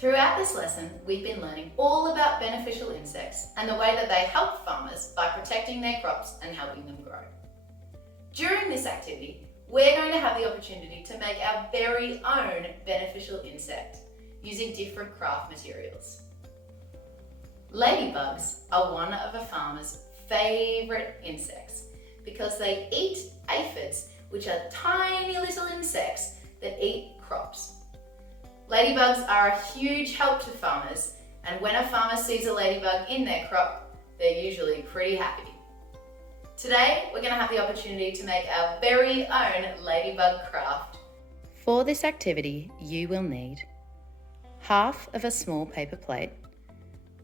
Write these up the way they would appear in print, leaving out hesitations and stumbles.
Throughout this lesson, we've been learning all about beneficial insects and the way that they help farmers by protecting their crops and helping them grow. During this activity, we're going to have the opportunity to make our very own beneficial insect using different craft materials. Ladybugs are one of a farmer's favourite insects because they eat aphids, which are tiny little insects that eat crops. Ladybugs are a huge help to farmers, and when a farmer sees a ladybug in their crop, they're usually pretty happy. Today, we're going to have the opportunity to make our very own ladybug craft. For this activity, you will need half of a small paper plate,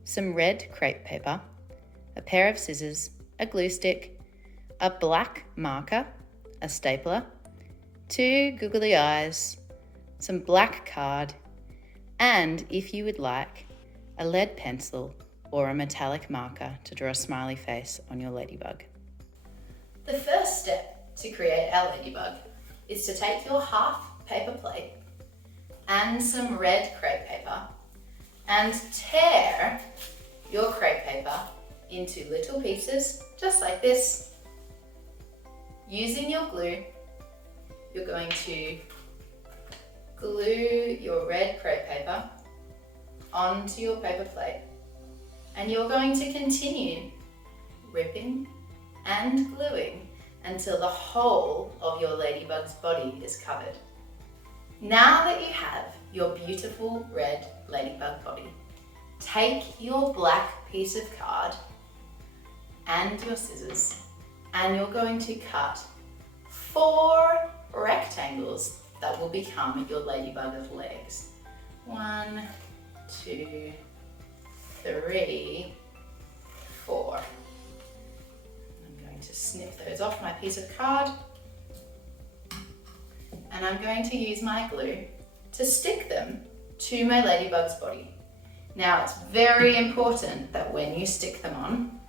some red crepe paper, a pair of scissors, a glue stick, a black marker, a stapler, 2 googly eyes, some black card, and if you would like, a lead pencil or a metallic marker to draw a smiley face on your ladybug. The first step to create our ladybug is to take your half paper plate and some red crepe paper and tear your crepe paper into little pieces, just like this. Using your glue, you're going to glue your red crepe paper onto your paper plate, and you're going to continue ripping and gluing until the whole of your ladybug's body is covered. Now that you have your beautiful red ladybug body, take your black piece of card and your scissors, and you're going to cut 4 rectangles that will become your ladybug's legs. 1, 2, 3, 4. I'm going to snip those off my piece of card, and I'm going to use my glue to stick them to my ladybug's body. Now, it's very important that when you stick them on,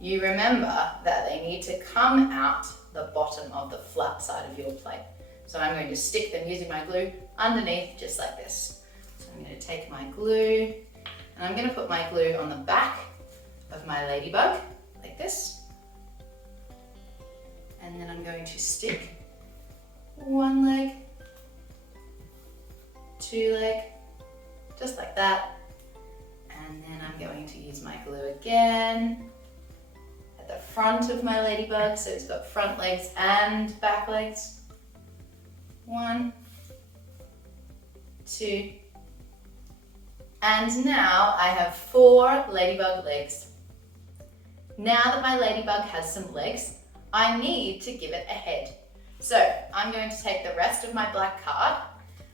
you remember that they need to come out the bottom of the flat side of your plate. So I'm going to stick them using my glue underneath, just like this. So I'm going to take my glue, and I'm going to put my glue on the back of my ladybug, like this. And then I'm going to stick 1 leg, 2 leg, just like that. And then I'm going to use my glue again at the front of my ladybug, so it's got front legs and back legs. 1, 2, and now I have 4 ladybug legs. Now that my ladybug has some legs, I need to give it a head. So I'm going to take the rest of my black card,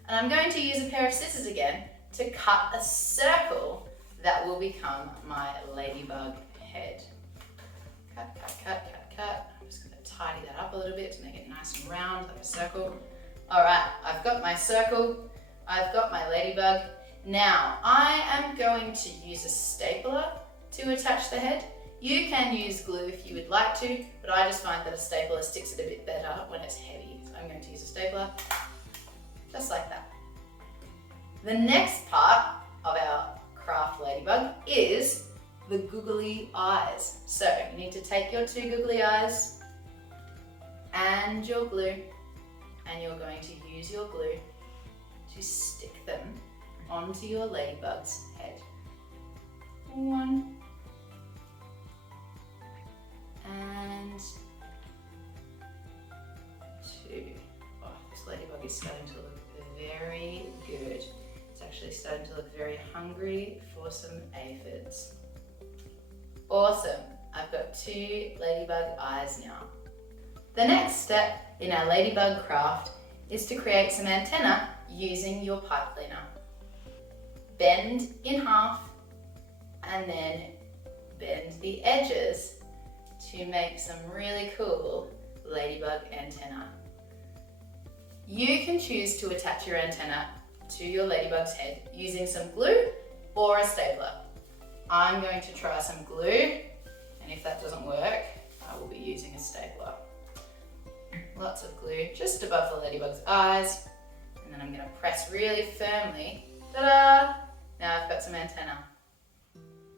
and I'm going to use a pair of scissors again to cut a circle that will become my ladybug head. Cut, cut, cut, cut, cut. I'm just going to tidy that up a little bit to make it nice and round, like a circle. All right, I've got my circle, I've got my ladybug. Now, I am going to use a stapler to attach the head. You can use glue if you would like to, but I just find that a stapler sticks it a bit better when it's heavy. So I'm going to use a stapler, just like that. The next part of our craft ladybug is the googly eyes. So you need to take your 2 googly eyes and your glue, and you're going to use your glue to stick them onto your ladybug's head. 1 and 2. Oh, this ladybug is starting to look very good. It's actually starting to look very hungry for some aphids. Awesome, I've got 2 ladybug eyes now. The next step in our ladybug craft is to create some antennae using your pipe cleaner. Bend in half and then bend the edges to make some really cool ladybug antennae. You can choose to attach your antenna to your ladybug's head using some glue or a stapler. I'm going to try some glue, and if that doesn't work, I will be using a stapler. Lots of glue just above the ladybug's eyes, and then I'm going to press really firmly. Ta-da! Now I've got some antenna.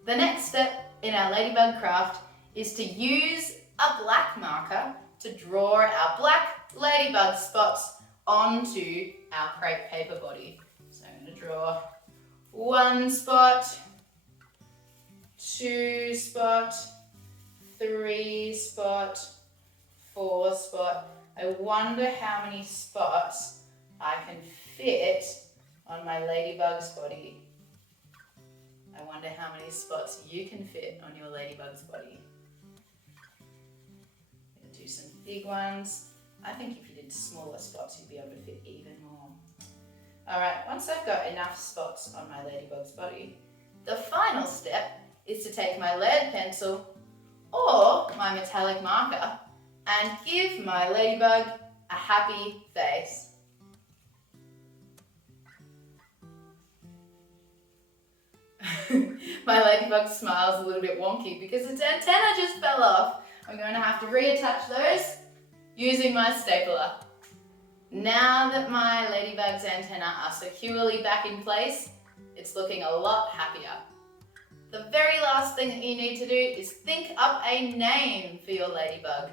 The next step in our ladybug craft is to use a black marker to draw our black ladybug spots onto our crepe paper body. So I'm going to draw 1 spot, 2 spot, 3 spot, 4 spot. I wonder how many spots I can fit on my ladybug's body. I wonder how many spots you can fit on your ladybug's body. I'm going to do some big ones. I think if you did smaller spots, you'd be able to fit even more. Alright, once I've got enough spots on my ladybug's body, the final step is to take my lead pencil or my metallic marker and give my ladybug a happy face. My ladybug smiles a little bit wonky because its antenna just fell off. I'm going to have to reattach those using my stapler. Now that my ladybug's antenna are securely back in place, it's looking a lot happier. The very last thing that you need to do is think up a name for your ladybug.